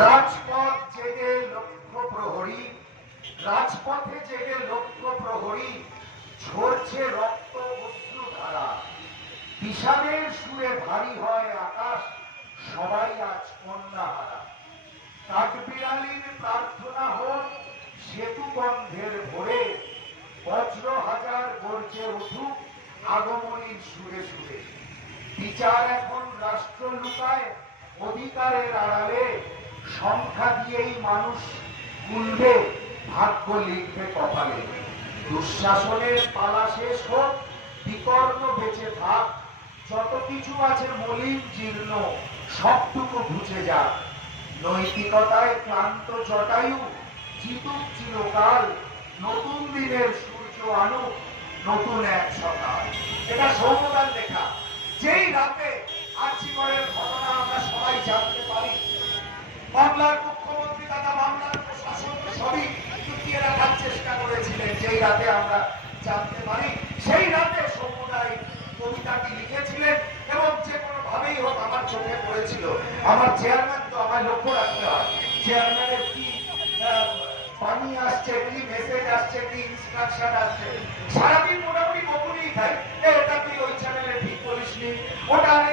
রাজপথ জেগে লক্ষ্য প্রহরী, রাজপথে জেগে লক্ষ্য প্রহরী, ঝরছে রক্ত অশ্রু ধারা। বিষাদের সুরে ভারী হয় আকাশ, সবাই আজ কন্যা হারা কাঠবিড়ালির প্রার্থনা হোক, সেতু বন্ধের ভোরে, বজ্র হাজার গর্জে উঠুক আগমনীর সুরে সুরে। বিচার এখন রাষ্ট্র লুকায়, অধিকারের আড়ালে সংখ্যা দিয়েই মানুষ গুনবে, ভাগ্য লিখবে কপালে। দুঃশাসনের পালা শেষ হোক, বিকর্ণ বেঁচে থাক, যত কিছু আছে মলিন জীর্ণ, সবটুকু ঘুচে যাক। নৈতিকতায় ক্লান্ত জটায়ু, জিতুক চিরকাল, নতুন দিনের সূর্য আনুক, নতুন এক সকাল। এটা সৌমদার লেখা। যেই রাতে আর্চিকরের ঘটনা আমরা সবাই জানতে যেই রাতে আমরা জানতে পারি, সেই রাতে সমুদায় কবিতাটি লিখেছিলেন এবং যে কোনো ভাবেই হোক আমার চোখে পড়েছিল। আমার চেয়ারম্যান তো আমার লক্ষ্য রাখতে হয়। চেয়ারম্যানের কি পানি আসছে, কি মেসেজ আসছে, কি ইনস্ট্রাকশন আসছে? সারাদিন মোটামুটি বকুনি খাই। এটা তুই ওই চ্যানেলে ঠিক বলিসনি? ওটা আরে